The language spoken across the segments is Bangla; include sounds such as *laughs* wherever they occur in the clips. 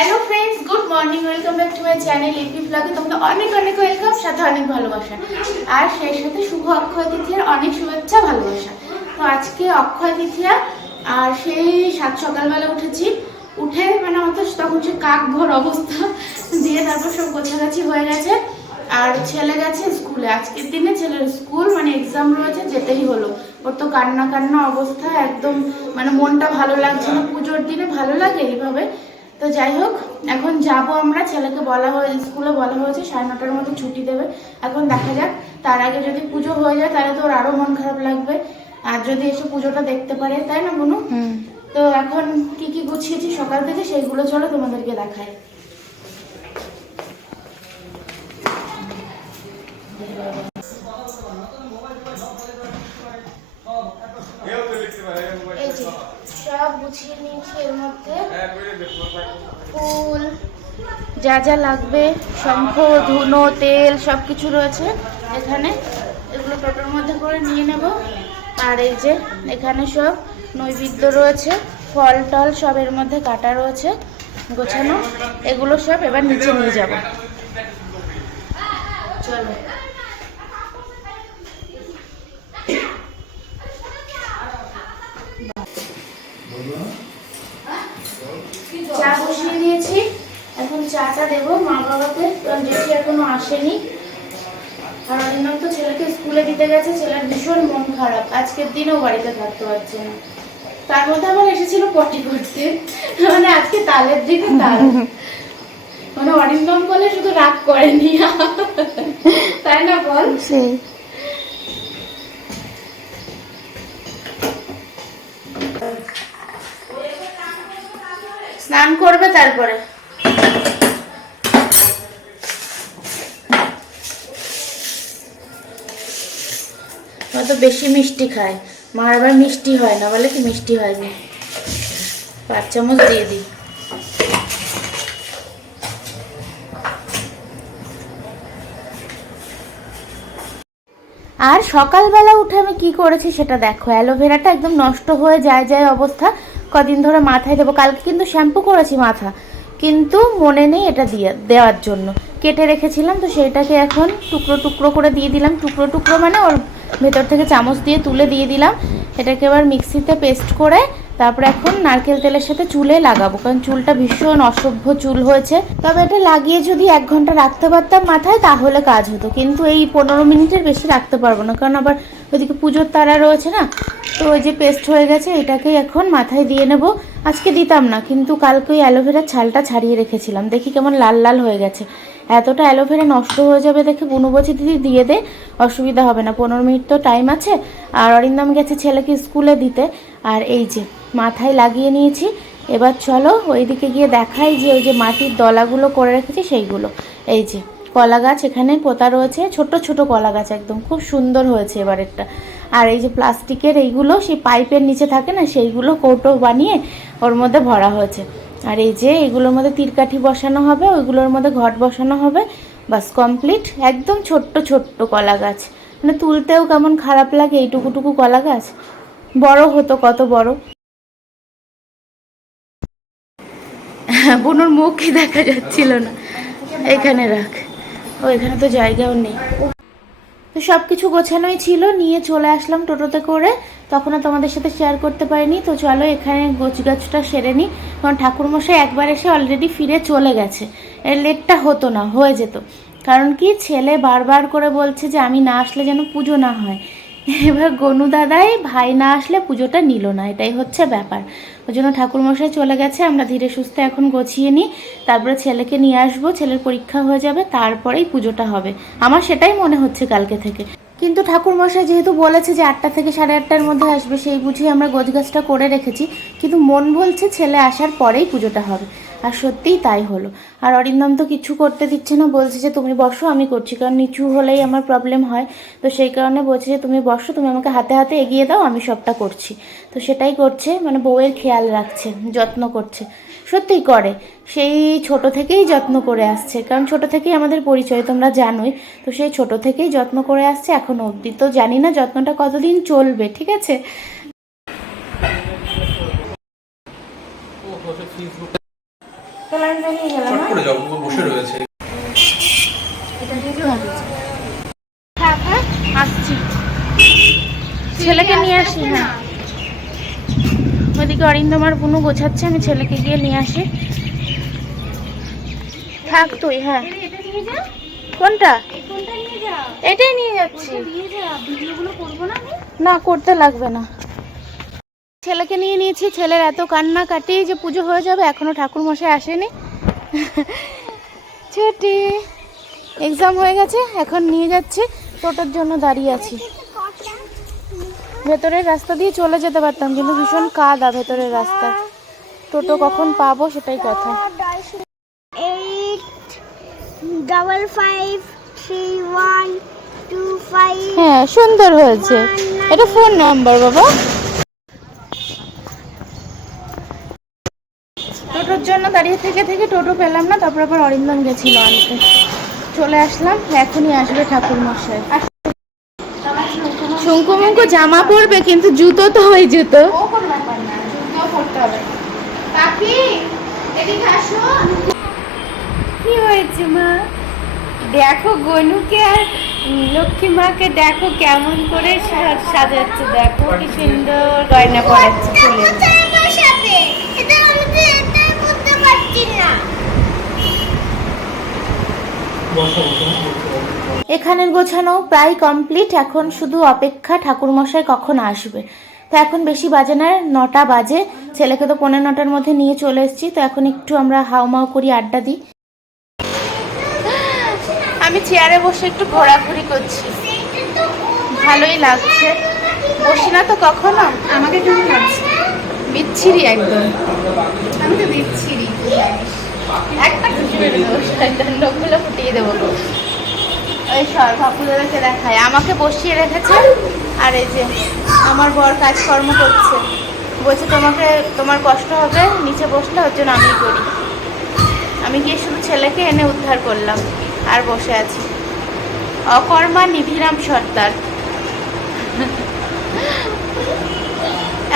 Hello friends good morning welcome back to my channel AP ব্লগে তোমাদের অনেক অনেক ওয়েলকাম সাথে অনেক ভালোবাসা। আর সেই সাথে শুভ অক্ষয় তৃতীয়ার অনেক শুভেচ্ছা, ভালোবাসা। তো আজকে অক্ষয় তৃতীয়া, আর সেই সাত সকালবেলা উঠেছি। উঠে মানে আমার তখন সে কাক ভোর অবস্থা, দিয়ে তারপর সব গোছাগাছি হয়ে গেছে। আর ছেলে গেছে স্কুলে। আজকের দিনে ছেলের স্কুল মানে এক্সাম রয়েছে, যেতেই হলো। ওর তো কান্না কান্না অবস্থা, একদম মানে মনটা ভালো লাগছে না। পুজোর দিনে ভালো লাগে এইভাবে। তো যাই হোক এখন যাব আমরা। ছেলেকে বলা হয়ে স্কুলে বলা হয়েছে সাড়ে নটার মধ্যে ছুটি দেবে। এখন দেখা যাক তার আগে যদি পুজো হয়ে যায় তাহলে তো ওর আরও মন খারাপ লাগবে। আর যদি এসে পুজোটা দেখতে পারে তাই না বনু? তো এখন কি কি গুছিয়েছি সকাল থেকে সেইগুলো চলো তোমাদেরকে দেখায় এই যে। সব গুছিয়ে নিয়েছি এর মধ্যে। ফুল যা যা লাগবে শঙ্খ ধুনো তেল সব কিছু রয়েছে এখানে। এগুলো টোটোর মধ্যে করে নিয়ে নেব। আর এই যে এখানে সব নৈবেদ্য রয়েছে ফল টল সব এর মধ্যে কাটা রয়েছে গোছানো। এগুলো সব এবার নিচে নিয়ে যাব। চলো। চা বসিয়ে দিয়েছি এখন চাটা দেবো মা বাবাকে, কারণ জেঠি এখনও আসেনি। আর অরিন্দম তো ছেলেকে স্কুলে দিতে গেছে, ছেলের ভীষণ মন খারাপ। আজকের দিনেও বাড়িতে থাকতে পারছে না। তার মধ্যে আবার এসেছিল পটি করতে। মানে আজকে তালের দিকে তাল। মানে অরিন্দম বলে শুধু রাগ করেনি। তাই না বল? সেই। স্নান করবে তারপরে। হয়তো বেশি মিষ্টি খায়। মা এবার মিষ্টি হয় না, বলে কি মিষ্টি হয়নি। পাঁচ চামচ দিয়ে দিই। আর সকালবেলা উঠে আমি কি করেছি সেটা দেখো, অ্যালোভেরাটা একদম নষ্ট হয়ে যায় যায় অবস্থা। কদিন ধরে মাথায় দেবো। কালকে কিন্তু শ্যাম্পু করেছি মাথা। কিন্তু মনে নেই এটা দিয়ে দেওয়ার জন্য। কেটে রেখেছিলাম, তো সেইটাকে এখন টুকরো টুকরো করে দিয়ে দিলাম। টুকরো টুকরো মানে ওর ভেতর থেকে চামচ দিয়ে তুলে দিয়ে দিলাম। এটাকে এবার মিক্সিতে পেস্ট করে তারপরে এখন নারকেল তেলের সাথে চুলে লাগাবো। কারণ চুলটা ভীষণ অসভ্য চুল হয়েছে। তবে এটা লাগিয়ে যদি এক ঘণ্টা রাখতে পারতাম মাথায়, তাহলে কাজ হতো। কিন্তু এই পনেরো মিনিটের বেশি রাখতে পারব না। কারণ আবার ওইদিকে পুজোর তারা রয়েছে না তো ওই যে পেস্ট হয়ে গেছে, এটাকেই এখন মাথায় দিয়ে নেব। আজকে দিতাম না, কিন্তু কালকে ওই অ্যালোভেরার ছালটা ছাড়িয়ে রেখেছিলাম। দেখি কেমন লাল লাল হয়ে গেছে। এতটা অ্যালোভেরা নষ্ট হয়ে যাবে দেখে বুনু দিদি দিয়ে দে, অসুবিধা হবে না। পনেরো মিনিট তো টাইম আছে। আর অরিন্দম গেছে ছেলেকে স্কুলে দিতে। আর এই যে, মাথায় লাগিয়ে নিয়েছি। এবার চলো ওইদিকে গিয়ে দেখাই যে ওই যে মাটির দলাগুলো করে রেখেছি সেইগুলো। এই যে, কলা গাছ এখানে পোতা রয়েছে ছোট ছোট কলা গাছ একদম। খুব সুন্দর হয়েছে এবারেরটা। আর এই যে প্লাস্টিকের এইগুলো, সেই পাইপের নিচে থাকে না, সেইগুলো কৌটো বানিয়ে ওর মধ্যে ভরা হয়েছে। আর এই যে এগুলোর মধ্যে তীরকাঠি বসানো হবে, ওইগুলোর মধ্যে ঘট বসানো হবে, বাস কমপ্লিট একদম ছোট্ট ছোট্ট কলা গাছ মানে তুলতেও কেমন খারাপ লাগে এইটুকুটুকু কলা গাছ বড় হতো কত বড়। বুনুর মুখই দেখা যাচ্ছিল না। এখানে রাখ। ও, এখানে তো জায়গাও নেই। তো সব কিছু গোছানোই ছিল, নিয়ে চলে আসলাম টোটোতে করে। তখনও তোমাদের সাথে শেয়ার করতে পারিনি, তো চলো এখানে গোছগাছটা সেরে নিই কারণ ঠাকুরমশাই একবার এসে অলরেডি ফিরে চলে গেছে। এর লেটটা হতো না, হয়ে যেত। কারণ কি, ছেলে বারবার করে বলছে যে আমি না আসলে যেন পুজো না হয়। এবার গনু দাদাই ভাই না আসলে পুজোটা নিল না, এটাই হচ্ছে ব্যাপার। ওই জন্য ঠাকুরমশাই চলে গেছে, আমরা ধীরে সুস্থে এখন গোছিয়ে নিই, তারপরে ছেলেকে নিয়ে আসব, ছেলের পরীক্ষা হয়ে যাবে, তারপরেই পুজোটা হবে। আমার সেটাই মনে হচ্ছে কালকে থেকে। কিন্তু ঠাকুরমশাই যেহেতু বলেছে যে আটটা থেকে সাড়ে আটটার মধ্যে আসবে, সেই বুঝিয়ে আমরা গোছগাছটা করে রেখেছি, কিন্তু মন বলছে ছেলে আসার পরেই পুজোটা হবে। আর সত্যিই তাই হলো। আর অরিন্দম তো কিছু করতে দিচ্ছে না, বলছে যে তুমি বসো, আমি করছি, কারণ নিচু হলেই আমার প্রবলেম হয়। তো সেই কারণে বলছে যে তুমি বসো, তুমি আমাকে হাতে হাতে এগিয়ে দাও, আমি সবটা করছি। তো সেটাই করছে মানে বউয়ের খেয়াল রাখছে, যত্ন করছে। সত্যিই করে, সেই ছোট থেকেই যত্ন করে আসছে, কারণ ছোট থেকেই আমাদের পরিচয়, তোমরা জানোই। তো সেই ছোট থেকেই যত্ন করে আসছে, এখনও অবধি তো জানি না যত্নটা কতদিন চলবে, ঠিক আছে? হ্যাঁ? হ্যাঁ? আসছি। ছেলেকে নিয়ে আসি হ্যাঁ। ওইদিকে অরিন্দমার বুনু গোছাচ্ছে, আমি ছেলেকে গিয়ে নিয়ে আসি। থাক তুই হ্যাঁ। কোনটা? এটাই নিয়ে যাচ্ছি। না, করতে লাগবে না। ছেলেকে নিয়ে নিয়েছি ছেলের এত কান্না কাটি যে পুজো হয়ে যাবে এখনও ঠাকুর মশাই আসেনি। ছুটি এক্সাম হয়ে গেছে এখন নিয়ে যাচ্ছি টোটোর জন্য দাঁড়িয়ে আছি। ভেতরের রাস্তা দিয়ে চলে যেতে পারতাম কিন্তু ভীষণ কাদা ভেতরের রাস্তা। টোটো কখন পাবো সেটাই কথা। হ্যাঁ সুন্দর হয়েছে। এটা ফোন নাম্বার বাবা টোটোর জন্য দাঁড়িয়ে থেকে থেকে টোটো পেলাম না তারপর আবার অরিন্দম গেছিল আনতে। চলে আসলাম এখনই আসবে ঠাকুর মশাই। শঙ্কু মঙ্কু জামা পরবে কিন্তু জুতো তো ওই জুতো। ও কোনো ব্যাপার না জুতো পরতে হবে। কাকি এদিকে আসো। কি হয়েছে মা? দেখো গনুকে আর লক্ষ্মী মাকে দেখো কেমন করে সা- সাজাচ্ছে দেখো কি সুন্দর গয়না পরাচ্ছে ছেলে এখানের গোছানো প্রায় কমপ্লিট এখন শুধু অপেক্ষা ঠাকুরমশাই কখন আসবে। তো এখন বেশি বাজে না, নটা বাজে। ছেলেকে তো পনেরো নটার মধ্যে নিয়ে চলে এসেছি, তো এখন একটু আমরা হাউমাউ করি, আড্ডা দিই। আমি চেয়ারে বসে একটু ঘোরাঘুরি করছি। ভালোই লাগছে। বসি না তো কখনো? আমাকে কেমন লাগছে? বিচ্ছিরি একদম। আমি তো দিচ্ছিরি একটা খুশি ফুটিয়ে দেবো ওই সর ভাপুদাদাকে দেখায় আমাকে বসিয়ে রেখেছে, আর এই যে আমার বর কাজকর্ম করছে। বলছে, তোমাকে, তোমার কষ্ট হবে, নিচে বসলে ওর জন্য আমি করি। আমি গিয়ে শুধু ছেলেকে এনে উদ্ধার করলাম, আর বসে আছি। অকর্মা নিভিরাম সর্দার।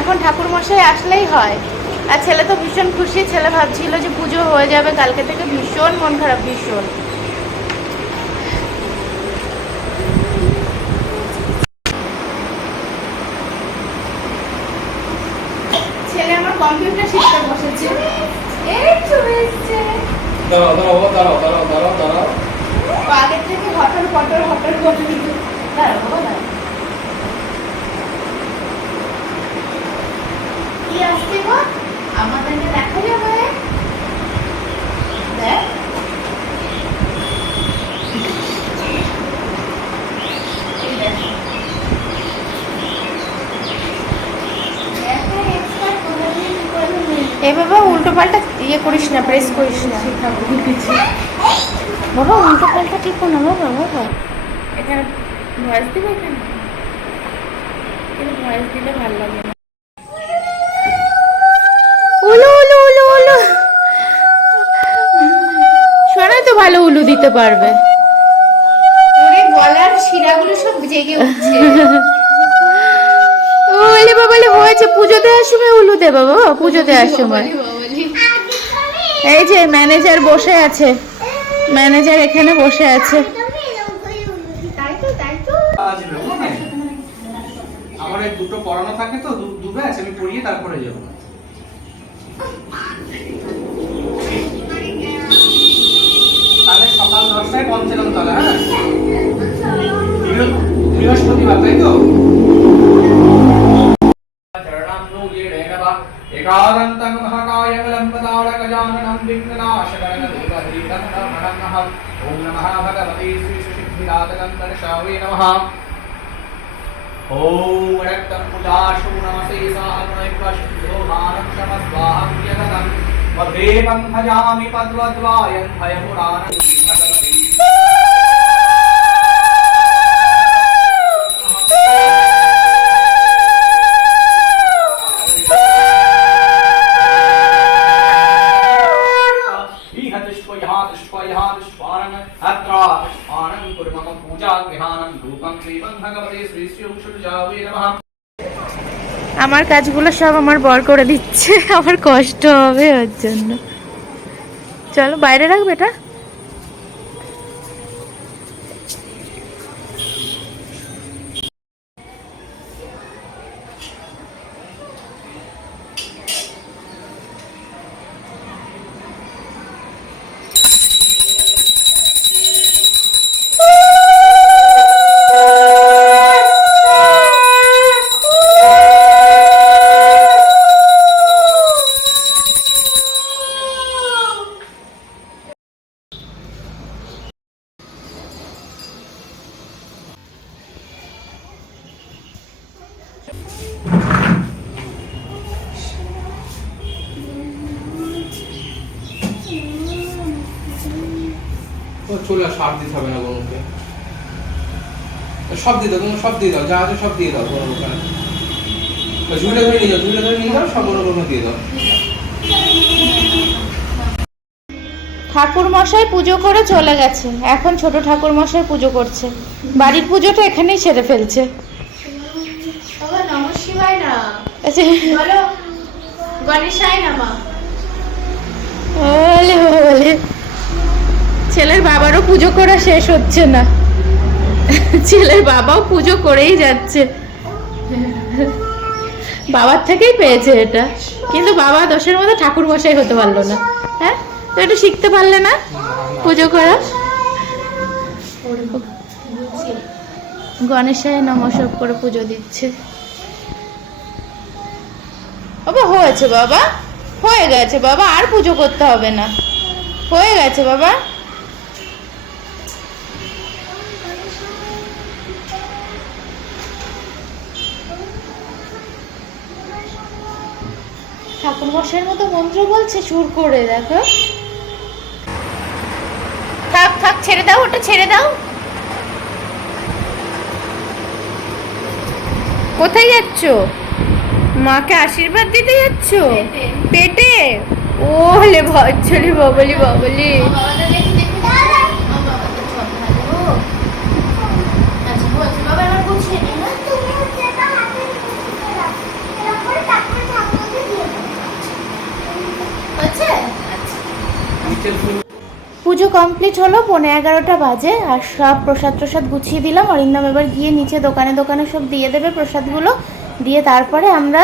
এখন ঠাকুরমশাই আসলেই হয়। আর ছেলে তো ভীষণ খুশি। ছেলে ভাবছিল যে পুজো হয়ে যাবে কালকে থেকে ভীষণ মন খারাপ ভীষণ। ছেলে আমার কম্পিউটার শিখতে বসেছে। এই চলে এসছে। দাঁড়াও দাঁড়াও দাঁড়াও দাঁড়াও দাঁড়াও দাঁড়াও। আগের থেকে হটর হটর হটর করে দাঁড়াও দাঁড়াও কি আসছে গো আমাদেরকে দেখা যাবে দেখ এই দেখ। এত expert কোথা দিয়ে কি করে নিয়ে এ বাবা উল্টো পাল্টা ইয়ে করিস না প্রেস করিস না। বাবা উল্টো পাল্টা টিপো না বাবা বাবা। এটা ভয়েস দিবে এখানে? কিন্তু ভয়েস দিলে ভালো লাগে না উলু উলু উলু উলু শোনাই তো ভালো উলু দিতে পারবে। ওরে গলার শিরাগুলো সব জেগে উঠছে। ওলে বাবালে হয়েছে। পুজো দেওয়ার সময় উলু দেবে বাবা পুজো দেওয়ার সময়। এই যে ম্যানেজার বসে আছে। ম্যানেজার এখানে বসে আছে। তাই তো তাই তো। আজ বেরোবো না? আমার এই দুটো পড়ানো থাকে তো দু- দু ব্যাচ আমি পড়িয়ে তারপরে যাব। দশটায় পঞ্চানন তলা হ্যাঁ বৃহ- বৃহস্পতিবার তাই তো एकादन्तं महाकायकलम्बदाडगजाननं विघ्ननाशकरणदेवधीरमणमः ॐ नमः भगवते श्रीसुसिद्धिदातकन्दर्शावे नमः ॐ रक्तं पुजाशो नमसे साहगुणैकशुद्धोमानं शमस्वाहं यगनं वन्दे पङ्कजामि पद्वद्वायं भयपुराणं আমার কাজগুলো সব আমার বর করে দিচ্ছে। *laughs* আমার কষ্ট হবে ওর জন্য। চলো বাইরে রাখবে এটা চলে সার দিতে হবে না গরুকে। সব দিয়ে দাও সব দিয়ে দাও যা আছে সব দিয়ে দাও ওই ধরে নিয়ে যাও ঝুড়িটা ধরে নিয়ে যাও সব দিয়ে দাও। ঠাকুর মশাই পুজো করে চলে গেছে। এখন ছোট ঠাকুর মশাই পুজো করছে। বাড়ির পুজোটা এখানেই সেরে ফেলছে। গণেশায় নামা ওলে ওলে। ছেলের বাবারও পুজো করা শেষ হচ্ছে না। ছেলের বাবাও পুজো করেই যাচ্ছে। বাবার থেকেই পেয়েছে এটা। কিন্তু বাবা দোষের মধ্যে ঠাকুর মশাই হতে পারল না। হ্যাঁ? তো এটা শিখতে পারলে না পুজো করা? গণেশের নমস্কার করে পুজো দিচ্ছে। বাবা, হয়েছে বাবা। হয়ে গেছে বাবা, আর পুজো করতে হবে না। হয়ে গেছে বাবা। ঠাকুর মশাইয়ের মতো মন্ত্র বলছে সুর করে দেখো। থাক থাক ছেড়ে দাও ওটা ছেড়ে দাও। কোথায় যাচ্ছ? মাকে আশীর্বাদ দিতে যাচ্ছ? পেটে। ও হলে ভচ্ছলি বাবলি বাবলি পুজো কমপ্লিট হলো পনেরো এগারোটা বাজে, আর সব প্রসাদ প্রসাদ গুছিয়ে দিলাম। অরিন্দম এবার গিয়ে নিচে দোকানে দোকানে সব দিয়ে দেবে প্রসাদগুলো। দিয়ে তারপরে আমরা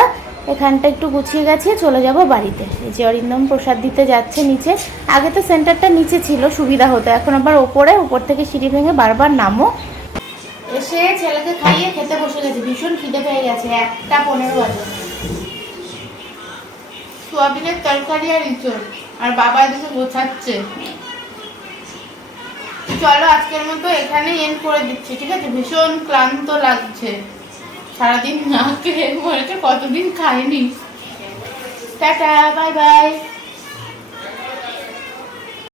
এখানটা একটু গুছিয়ে গেছে চলে যাব বাড়িতে। এই যে অরিন্দম প্রসাদ দিতে যাচ্ছে নিচে। আগে তো সেন্টারটা নিচে ছিল, সুবিধা হতো। এখন আবার ওপরে উপর থেকে সিঁড়ি ভেঙে বারবার নামো। এসে ছেলেকে খাইয়ে খেতে বসে গেছে, ভীষণ খিদে পেয়ে গেছে। একটা পনেরো বাজে। সোয়াবিনের তরকারি আর ইঁচড়। আর বাবা এদিকে গোছাচ্ছে। চলো, আজকের মতো এখানে এন্ড করে দিচ্ছি, ঠিক আছে? ভীষণ ক্লান্ত লাগছে। সারাদিন না খেয়ে মনে কতদিন খাইনি। Tata, bye bye.